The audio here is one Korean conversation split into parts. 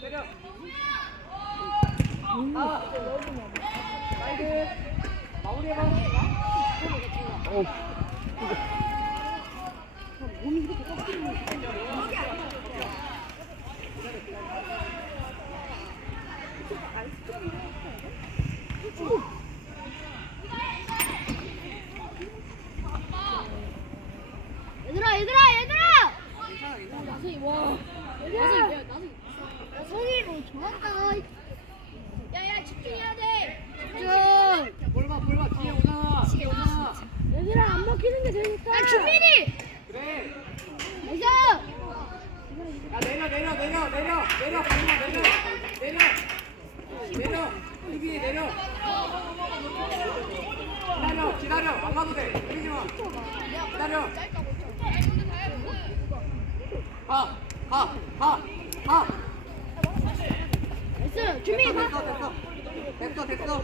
때려. 아, 사이드. 마무리해봐. 어. 얘들아 얘들아 얘들아 나성이 와 나성이 야 나성이 나성이 뭐 좋았다 야야 집중해야 돼 집중 볼 봐, 볼 봐. 뒤에 오잖아. 뒤에 오잖아. 얘들아 안 먹히는 게 재밌다 야 준민이 그래. 나이스 야, 내려, 내려, 내려, 내려. 내려, 방금 내려. 내려. 내려. 희빈이 내려. 기다려, 기다려. 안 가도 돼. 마. 기다려. 가, 가, 가, 가. 나이스 준민이 됐어, 가 됐어, 됐어. 됐어, 됐어.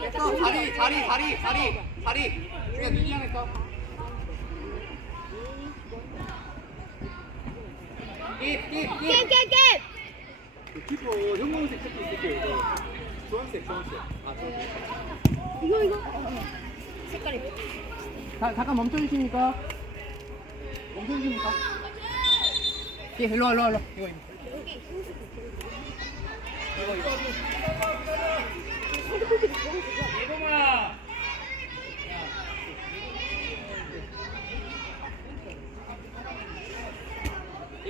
됐어. 자리, 자리, 자리, 자리, 자리. 중에 민지랑 했어. 깁, 깁, 깁. 게임 게임 게임 그 키퍼 형광색 색도 있을게요. 이거. 주황색, 주황색. 아, 주황색. 이거 이거 색깔이 자, 잠깐 멈춰주십니까? 멈춰주십니까? 예, 일로 와, 일로 와, 일로 와. 이거, 이거.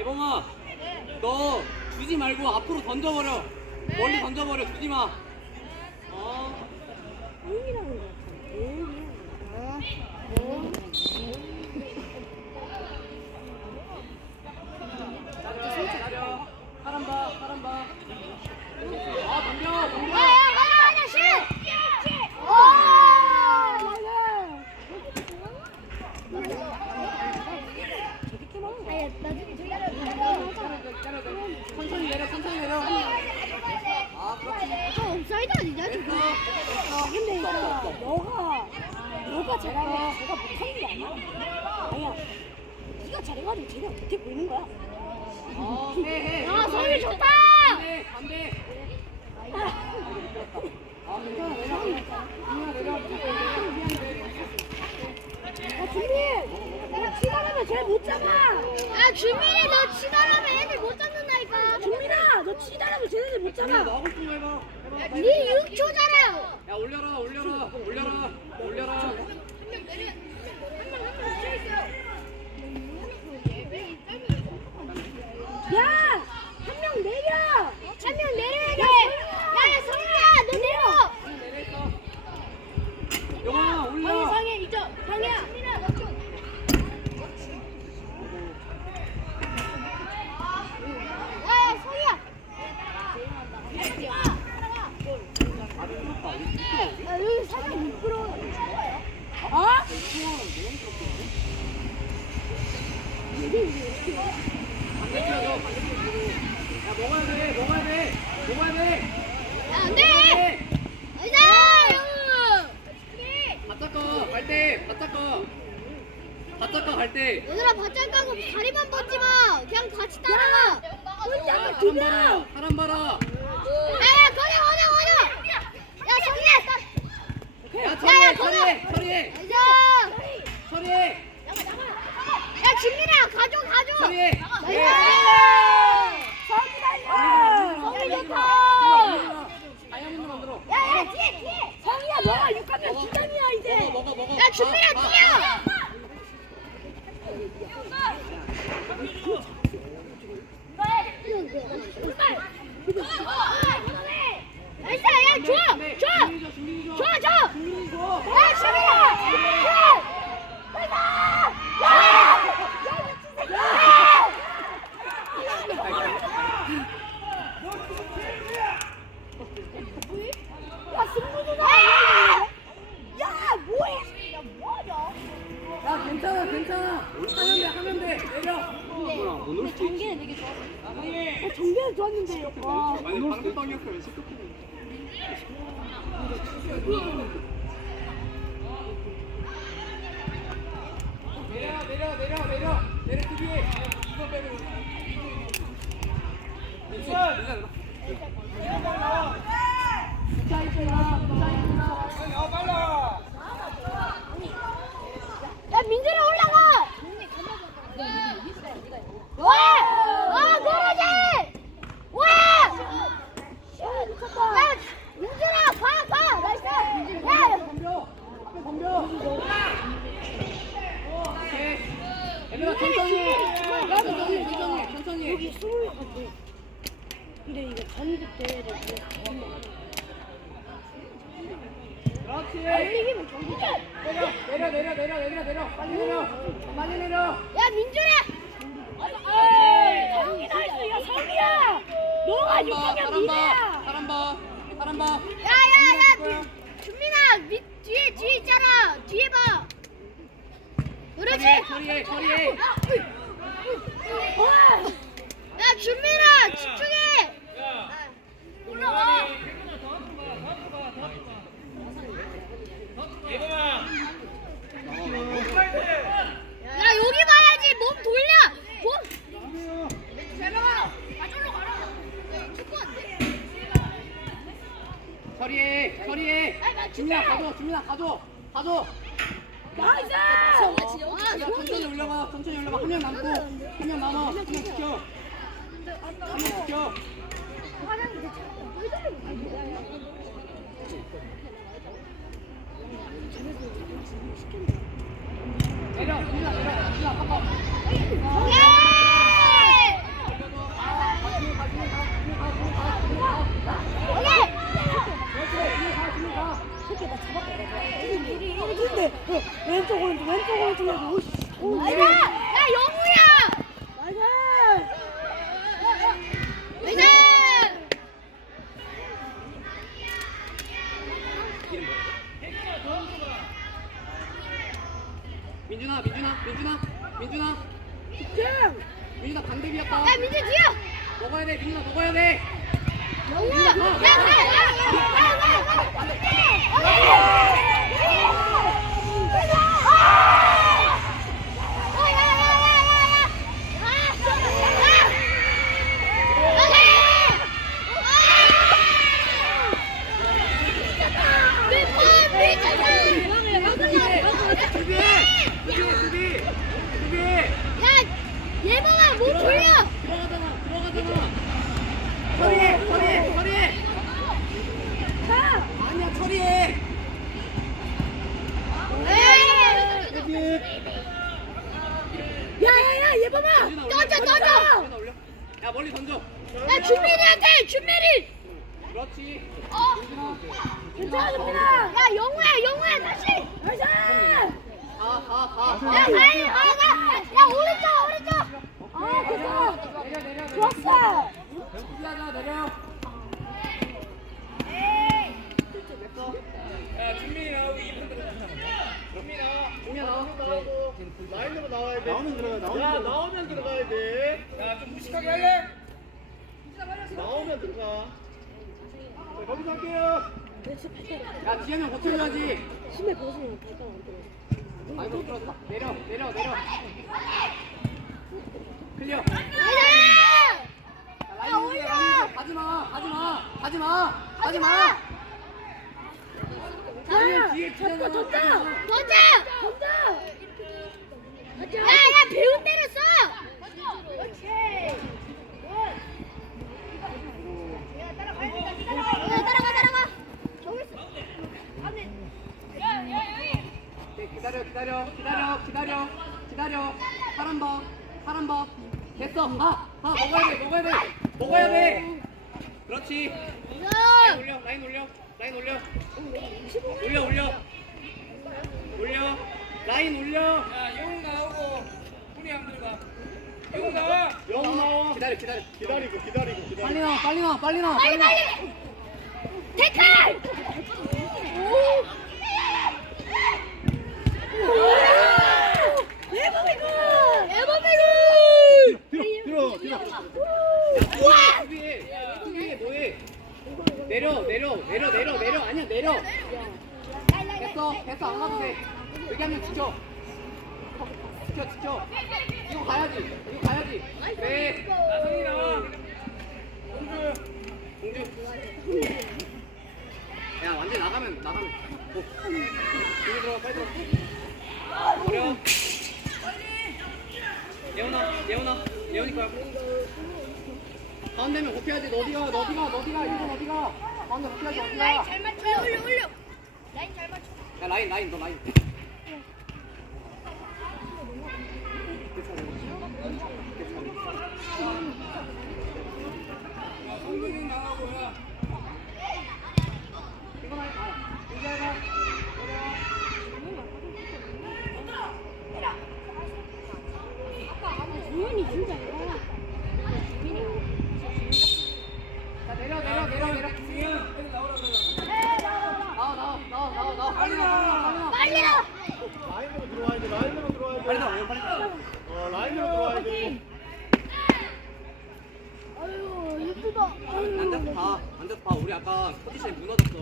예범아, 너 주지 말고 앞으로 던져버려. 멀리 던져버려, 주지 마. 어. 기다려. 사람 봐, 사람 봐. 아, 던져, 던져. 야야 가자 가자 슛 와! 아야 나중에 기다려, 기다려. 천천히 내려, 천천히 내려. 아, 그렇지. 저 옵사이드 아니냐 저거 됐어. 근데 있잖아 너가 너가 잘하면 제가 못하는 게 아니야 아니야 네가 잘해가지고 쟤가 못해 보이는 거야 어, 해, 해. 야 성이 좋다 반대, 반대. 아, 괜찮아. 그냥 내려. 야 준비 내가 치다라면 쟤못 잡아 야 준민이 너 치다라면 애들 못 치다라면 쟤네들 못 야, 잡아 너 하고 싶은 거 해봐. 해봐. 네 6초잖아 야, 올려라, 올려라, 올려라, 올려라. 야 한 명 내려 한 명 내려야 돼야 성이야 너 내려 내려 있어. 영아, 상해 올려. 상해 이쪽 상해야 준민아 너쪽 야 성이야 야 여기 살짝 미끄러워 어? 반대 뛰어줘, 반대 뛰어줘. 야, 먹어야 돼, 먹어야 돼, 먹어야 돼. 야 안돼 돼. 가자 영우 바짝 가, 갈 때, 바짝 가. 바짝 가, 갈 때. 얘들아 바짝 가고 다리만 뻗지 마. 그냥 같이 따라가 야, 사람 봐라, 사람 봐라. 야야 거려 거려 거려 야 성이야 야, 야, 처리해, 거기! 처리해, 처리해, 가자 처리해, 야 준민아 가져 가져 처리해. 나이스. 성이 좋다 만들어. 야야 뒤에 뒤에. 성이야 너가 6하면 주장이야 이제. 먹어, 먹어, 먹어. 야 준민아 뛰어 괜찮아, 괜찮아. 하면 돼, 하면 돼. 내려. 근데 정계는 되게 좋았어 나중에. 어, 정계는 좋았는데 와 아니, 방금 시끄럽게. 내려, 내려, 내려, 내려. 내려, TV에. 이거 빼고. 민준아 민준아 자 이쪽이나 자 이쪽이나 야 민준아 올라가. 와! 와 그러지! 와! 야 민준아 봐 봐. 나이스. 야 덤벼 앞에 덤벼 오케이 얘들아 천천히 천천히 천천히 천천히 여기 스물 개. 근데 이거 전국 대회를 그렇지 이기면 전국 대회. 내려 내려 내려 내려 내려 내려. 빨리 내려. 빨리 내려. 야 민준아. 에이, 성이 나이스, 야 성이야. 너가 사람 봐 육학년 사람 봐 미래야. 사람 봐 사람 봐. 야야야 준민아 밑 뒤에 뒤에 있잖아. 뒤에 봐. 그렇지? 처리해 처리해 와, 야 준민아 집중해. 올라와. 야 여기 봐야지. 몸 돌려. 몸. 제발 아절로 가라. 축구 안돼 처리해 처리해. 주민아 가져 주민아 가져 가져 나이스. 야 천천히 올려가 천천히 올려가 한 명 남고 한 명 남아 한 명 지켜 왼쪽 오른쪽 왼쪽 오른쪽 해서 오씨. 오, 야, 야 영우야! 나이스. 왜냐? 민준아 민준아 민준아 민준아 집중. 민준아 반대 비었다 야 민재 뒤야! 먹어야 돼 민준아 먹어야 돼 영우야! 야, 가! 야, 가! 가! 가! 어, 야, 야, 야, 야, 야! 아, 아! 몇 번, 미쳤다! 수비 수비 수비 수비 야, 얘봐봐, 몸 돌려! 들어가잖아 들어가잖아 처리해 처리해 처리해 가. 아니야 처리해 에이! 야야야 얘 봐봐. 민준아 떠져, 올려, 떠져! 민준아 올려 야 멀리 던져 야, 준민이한테, 준민이! 그렇지 어! 괜찮아 준민아. 야, 영우야, 영우야, 다시! 나이스. 가가가 야, 가이, 가, 가! 야, 오른쪽, 오른쪽! 아 됐어. 내려 내려 내려 좋았어. 수비하자 내려 됐어 야 준민이 나오고 이분 들어가자 준민이 나와 준비야 나와 라인으로 나와야 돼. 나오면 들어가 나오면 야 나오면 들어가야 돼 야 좀 무식하게 할래? 나오면 들어가. 자, 거기서 할게요. 야 지현이 형 버텨줘야지. 심해 벗으면 발가락 안 들어. 들었다 내려 내려 내려. 클리어! 라인 유지해 가지마 가지마 가지마. 가지마 야, 잡고 기다려. 던져. 던져. 야, 야, 배우 때렸어! 야, 따라가, 따라가! 저기 있어. 네, 기다려 기다려 기다려 기다려 기다려 사람 봐 사람 봐 됐어 가! 가 먹어야 돼 먹어야 돼 먹어야 돼 그렇지 라인 야! 올려 라인 올려 라인 올려. 올려 올려. 올려. 라인 올려. 야 영웅 나오고 훈이 안 들어가. 영웅 나와. 영웅 나와. 기다려 기다려. 기다리고 기다리고 기다리고. 빨리 나와 빨리 나와 빨리 나와. 빨리, 빨리! 태클! 들어 들어 들어 야, 수비해 수비해 뭐해 내려 내려 내려 내려 내려 아니야 내려 됐어 됐어 안 가도 돼 여기 한명 지켜 지켜 지켜 이거 가야지 이거 가야지 네 나성이 나와 공주. 야 완전 나가면 나가면. 어. 공주 들어가 빨리 들어가. 어려. 예원아 예원아 예원이 거야. 가운데면 곱해야지 너 어디가 너 어디가 너 어디가 가운데 곱해야지 어디가 라인 잘 맞춰. 올려 올려. 라인 잘 맞춰. 야 라인 라인 너 라인 주윤이 진짜 이거. 자 앉아서 봐. 앉아서 봐. 우리 아까 포지션 무너졌어.